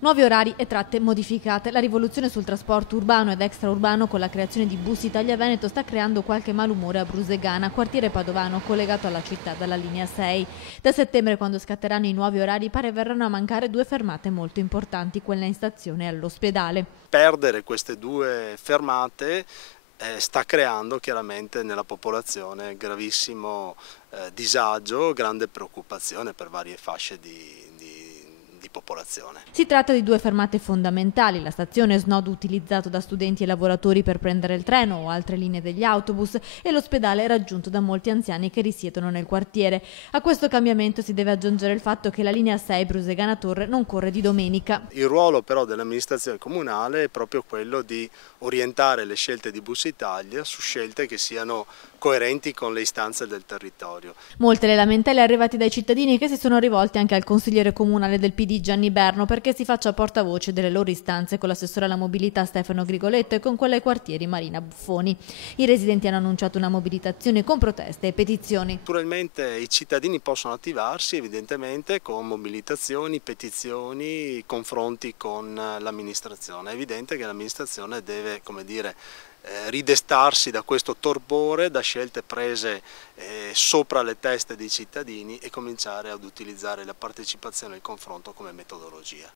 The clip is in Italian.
Nuovi orari e tratte modificate. La rivoluzione sul trasporto urbano ed extraurbano con la creazione di Bus Italia Veneto sta creando qualche malumore a Brusegana, quartiere padovano collegato alla città dalla linea 6. Da settembre, quando scatteranno i nuovi orari, pare verranno a mancare due fermate molto importanti, quella in stazione e all'ospedale. Perdere queste due fermate sta creando chiaramente nella popolazione gravissimo disagio, grande preoccupazione per varie fasce di popolazione. Si tratta di due fermate fondamentali, la stazione snodo utilizzato da studenti e lavoratori per prendere il treno o altre linee degli autobus e l'ospedale raggiunto da molti anziani che risiedono nel quartiere. A questo cambiamento si deve aggiungere il fatto che la linea 6 Brusegana Torre non corre di domenica. Il ruolo però dell'amministrazione comunale è proprio quello di orientare le scelte di Bus Italia su scelte che siano coerenti con le istanze del territorio. Molte le lamentele arrivate dai cittadini che si sono rivolti anche al consigliere comunale del PD Gianni Berno perché si faccia portavoce delle loro istanze con l'assessore alla mobilità Stefano Grigoletto e con quella ai quartieri Marina Buffoni. I residenti hanno annunciato una mobilitazione con proteste e petizioni. Naturalmente i cittadini possono attivarsi evidentemente con mobilitazioni, petizioni, confronti con l'amministrazione. È evidente che l'amministrazione deve, come dire, ridestarsi da questo torpore, da scelte prese sopra le teste dei cittadini e cominciare ad utilizzare la partecipazione e il confronto come metodologia.